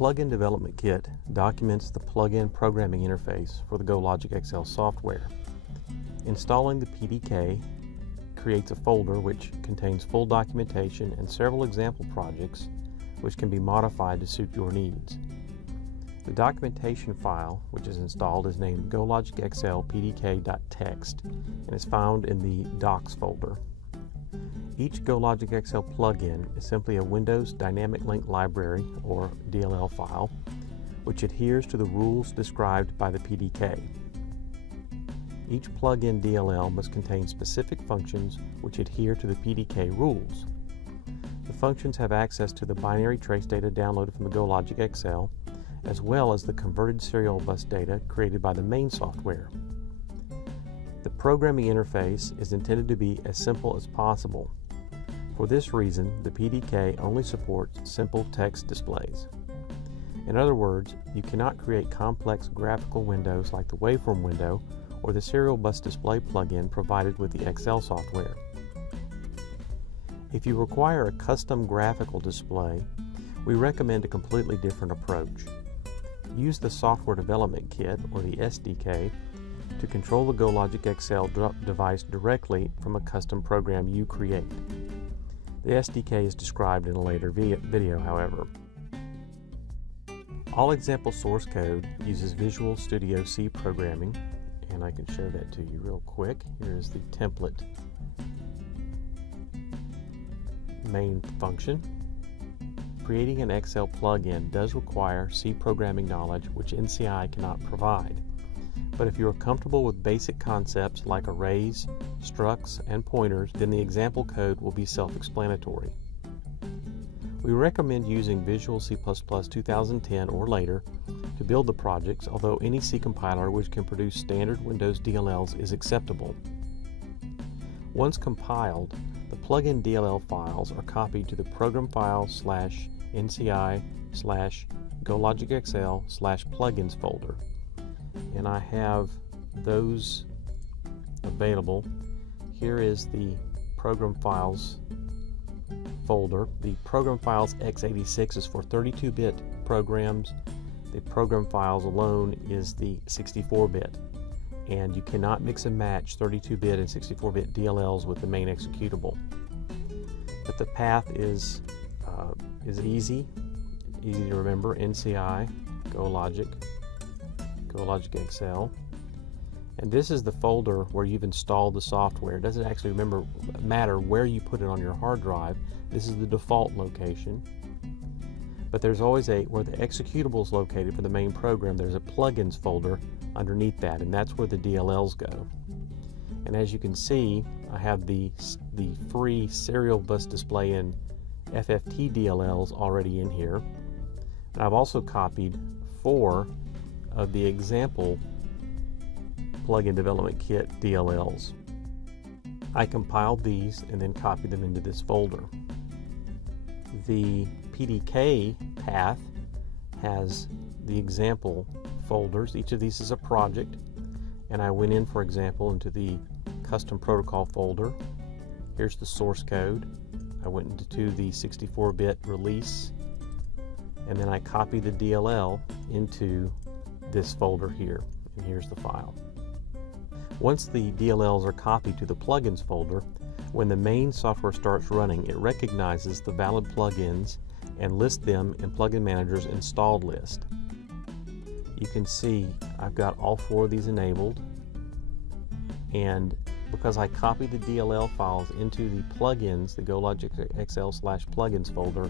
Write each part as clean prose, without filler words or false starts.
Plugin Development Kit documents the plugin programming interface for the GoLogicXL software. Installing the PDK creates a folder which contains full documentation and several example projects which can be modified to suit your needs. The documentation file which is installed is named GoLogicXL PDK.txt and is found in the Docs folder. Each GoLogicXL plugin is simply a Windows Dynamic Link Library, or DLL file, which adheres to the rules described by the PDK. Each plugin DLL must contain specific functions which adhere to the PDK rules. The functions have access to the binary trace data downloaded from the GoLogicXL, as well as the converted serial bus data created by the main software. The programming interface is intended to be as simple as possible. For this reason, the PDK only supports simple text displays. In other words, you cannot create complex graphical windows like the WaveForm window or the serial bus display plugin provided with the XL software. If you require a custom graphical display, we recommend a completely different approach. Use the Software Development Kit, or the SDK, to control the GoLogicXL device directly from a custom program you create. The SDK is described in a later video, however. All example source code uses Visual Studio C programming, and I can show that to you real quick. Here is the template main function. Creating an XL plugin does require C programming knowledge, which NCI cannot provide. But if you are comfortable with basic concepts like arrays, structs, and pointers, then the example code will be self-explanatory. We recommend using Visual C++ 2010 or later to build the projects, although any C compiler which can produce standard Windows DLLs is acceptable. Once compiled, the plugin DLL files are copied to the program file /NCI/GoLogicXL/plugins folder. And I have those available. Here is the program files folder. The program files x86 is for 32-bit programs. The program files alone is the 64-bit. And you cannot mix and match 32-bit and 64-bit DLLs with the main executable. But the path is easy to remember. NCI, GoLogicXL, and this is the folder where you've installed the software. It doesn't actually matter where you put it on your hard drive. This is the default location, but there's always where the executable is located for the main program. There's a plugins folder underneath that, and that's where the DLLs go. And as you can see, I have the free serial bus display and FFT DLLs already in here, and I've also copied 4 of the example Plugin Development Kit DLLs. I compiled these and then copied them into this folder. The PDK path has the example folders. Each of these is a project, and I went in, for example, into the custom protocol folder. Here's the source code. I went into the 64-bit release, and then I copied the DLL into this folder here, and here's the file. Once the DLLs are copied to the plugins folder, when the main software starts running, it recognizes the valid plugins and lists them in Plugin Manager's installed list. You can see I've got all 4 of these enabled, and because I copied the DLL files into the plugins, the GoLogicXL/plugins folder,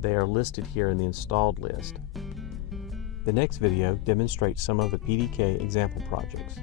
they are listed here in the installed list. The next video demonstrates some of the PDK example projects.